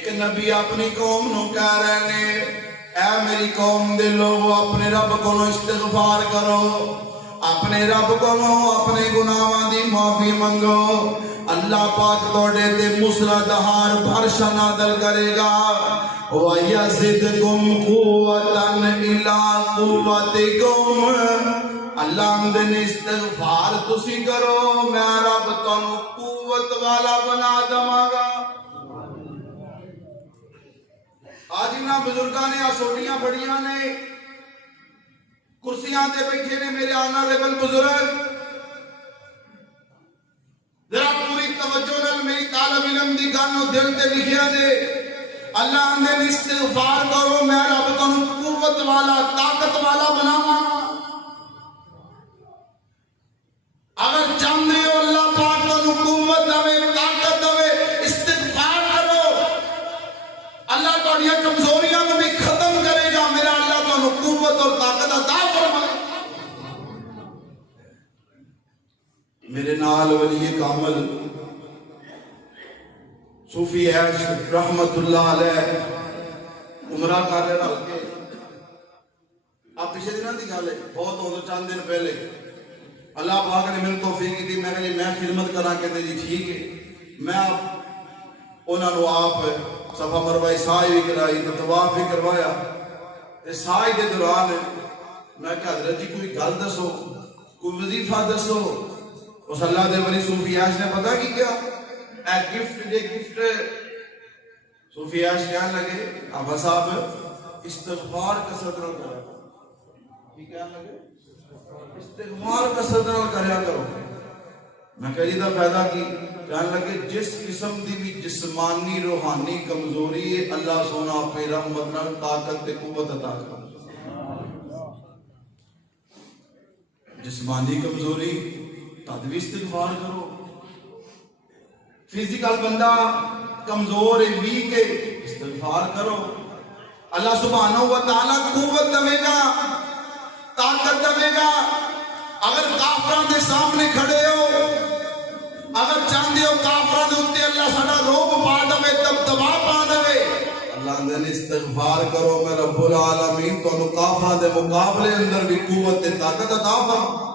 ایک نبی اپنی قوم نو کہہ رہے نے اے میری قوم دے لوگو اپنے رب کو استغفار کرو، اپنے رب کو اپنے گناہاں دی معافی منگو، اللہ پاک توڑے تے مسلادہار بارش نازل کرے گا، وَيَزِدْكُمْ قُوَّةً إِلَىٰ قُوَّتِكُمْ۔ اللہ ہمدن استغفار تسی کرو میں رب تنو قوت والا بنا دماں گا۔ آج انہاں بزرگاں نے آسوٹیاں بڑیاں نے کرسیاں تے بیٹھے نے میرے آنا لیبل بزرگ، ذرا پوری توجہ نال میری طالب علم دی گانوں دل تے لکھیا دے، اللہ ہمدن استغفار کرو میں رب تنو قوت والا طاقت والا بناواں گا۔ اگر چاہتے ہو اللہ پاک کو قوت دے طاقت دے استغفار کرو، اللہ تہاڈی کمزوریاں کو بھی ختم کرے گا، میرا اللہ تانوں قوت اور طاقت عطا فرمائے۔ میرے نال ولی کامل صوفی عیش رحمت اللہ علیہ عمرہ کر رہے رل کے، آپ پچھلے دنوں کی گل ہے بہت ہو چند دن پہلے اللہ پاک نے میرے توفیق کی تھی، میں کہا جی میں خدمت کرا کے دے جی ٹھیک ہے، میں انہوں نے آپ صفحہ مروہ سائی بھی کرائی تو طواف بھی کروایا، سائی دے دوران میں کہا حضرت جی کوئی گل دسو، کوئی وظیفہ دسو، اس اللہ دے ولی صوفی عیش نے پتا کی کیا اے گفٹ دے گفٹ، صوفی عیش کہنے لگے آبا صاحب استغفار کثرت نہ کرو، کی کہنے لگے استغفار کثرت نہ کریا کرو۔ میں کہہ جی دا پیدا کی، کہنے لگے جس قسم دی بھی جسمانی روحانی کمزوری ہے اللہ سونا پہ رحمت نال طاقت تے قوت عطا کرو۔ جسمانی کمزوری تد بھی استغفار کرو، فزیکل بندہ کمزور ہے ویک ہے استغفار کرو، اللہ سبحانہ و تعالی قوت دے گا طاقت دے گا۔ اگر کافران دے سامنے کھڑے ہو، اگر چاندے ہو کافران دے اتے اللہ سڑا روب پا دے دبدبا پا دے، اللہ دن استغفار کرو میں رب العالمین تو کافران دے مقابلے اندر بھی قوت طاقت عطا فرمائے۔